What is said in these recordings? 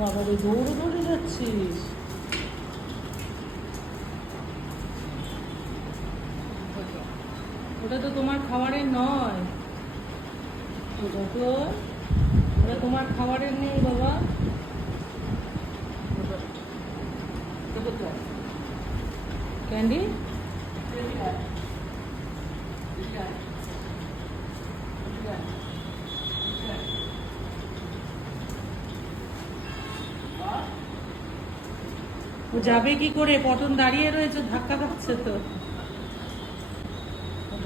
বাবা রে, দৌড়ে দৌড়ে যাচ্ছিস। ওটা তো তোমার খাবারের নয়, ওটা তোমার খাবারের নেই বাবা। ক্যান্ডি ও যাবে কি করে? পটন দাঁড়িয়ে রয়েছে, ধাক্কা খাচ্ছে তো,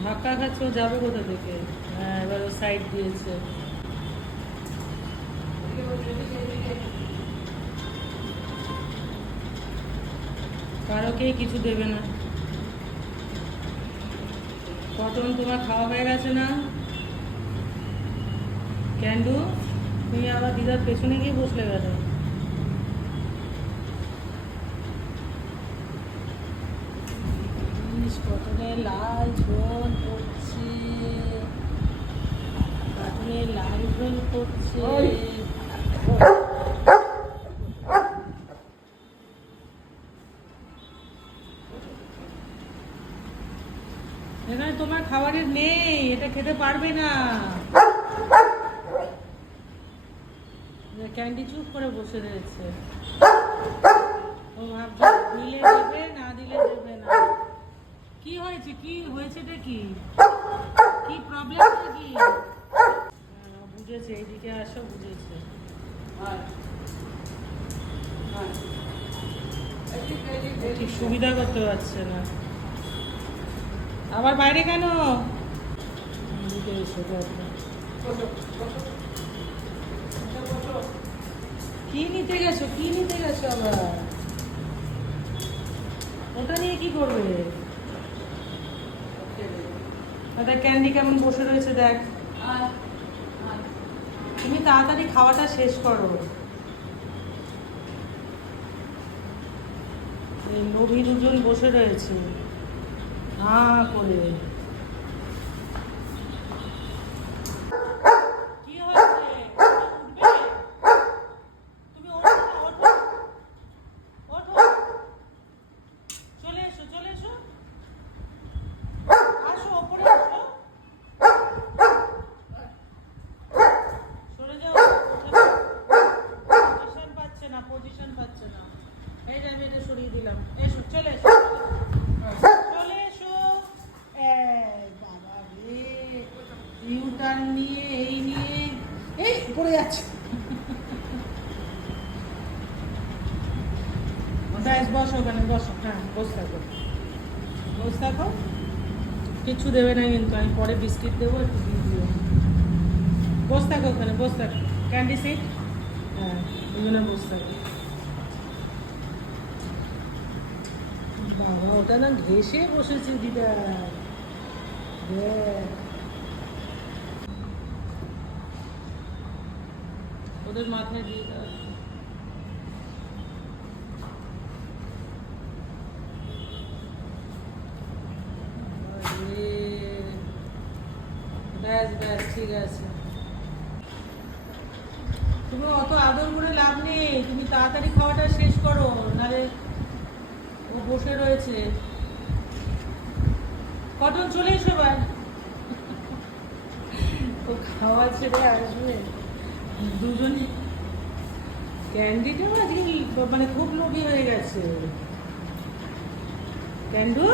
ধাক্কা খাচ্ছে, ও যাবে কোথা থেকে? হ্যাঁ, এবার ও সাইড দিয়েছে। কারোকেই কিছু দেবে না। পটন, তোমার খাওয়া হয়ে গেছে না? ক্যান্ডু, তুমি আবার দিদার পেছনে গিয়ে বসলে গেল। পটনের লাল ঝোল করছে, পটনের লাল ঝোল করছে। এখানে তোমার খাবারের নেই, এটা খেতে পারবে না। ক্যান্ডি চুপ করে বসে রয়েছে, ও ভাবছে দিলে দেবে, না দিলে দেবে না। কি হয়েছে, কি হয়েছেটা কি, কি প্রবলেম কি? বুঝেছে, এইদিকে আসো, বুঝেছে। ঠিক সুবিধা করতে পারছে না। আবার বাইরে কেন? কি নিতে গেছো, কি নিতে গেছো আবার? ওটা নিয়ে কি করবে? দেখ ক্যান্ডি কেমন বসে রয়েছে, দেখ। তুমি তাড়াতাড়ি খাওয়াটা শেষ করো। এই লোভী দুজন বসে রয়েছে হাঁ করে। কি হয়েছে? উঠবে? তুমি ওঠো না, ওঠো, ওঠো, চলে এসো, চলে এসো, আসো ওপরে আসো, সরে যাও, পজিশন পাচ্ছে না, পজিশন পাচ্ছে না। এই যে আমি এটা সরিয়ে দিলাম, এসো, চলে এসো, চলে এসো। বাবা রে, ইউটার্ন নিয়ে, এই নিয়ে, এই পড়ে যাচ্ছে। ব্যাস বসো ওখানে, বসো। হ্যাঁ, বসে থাকো, বসে থাকো। কিচ্ছু দেবে না কিন্তু, আমি পরে বিস্কিট দেবো, একটু দিয়ে দিও। বসে থাকো ওখানে, বসে থাকো। Candy sit. হ্যাঁ, ওখানে বসে থাকো। বাবা, ওটা না ঘেসে বসেছে দিদা। ওদের মাথায় দিয়ে দাও। ব্যাস ব্যাস, ঠিক আছে। তুমি অত আদর করে লাভ নেই, তুমি তাড়াতাড়ি খাওয়াটা শেষ করো, নাহলে ও বসে রয়েছে। কটন, চলে এসো ভাই। ও খাওয়া ছেড়ে আসবে দুজনে। ক্যান্ডিটা আজকে মানে খুব লোভী হয়ে গেছে। ক্যান্ডু।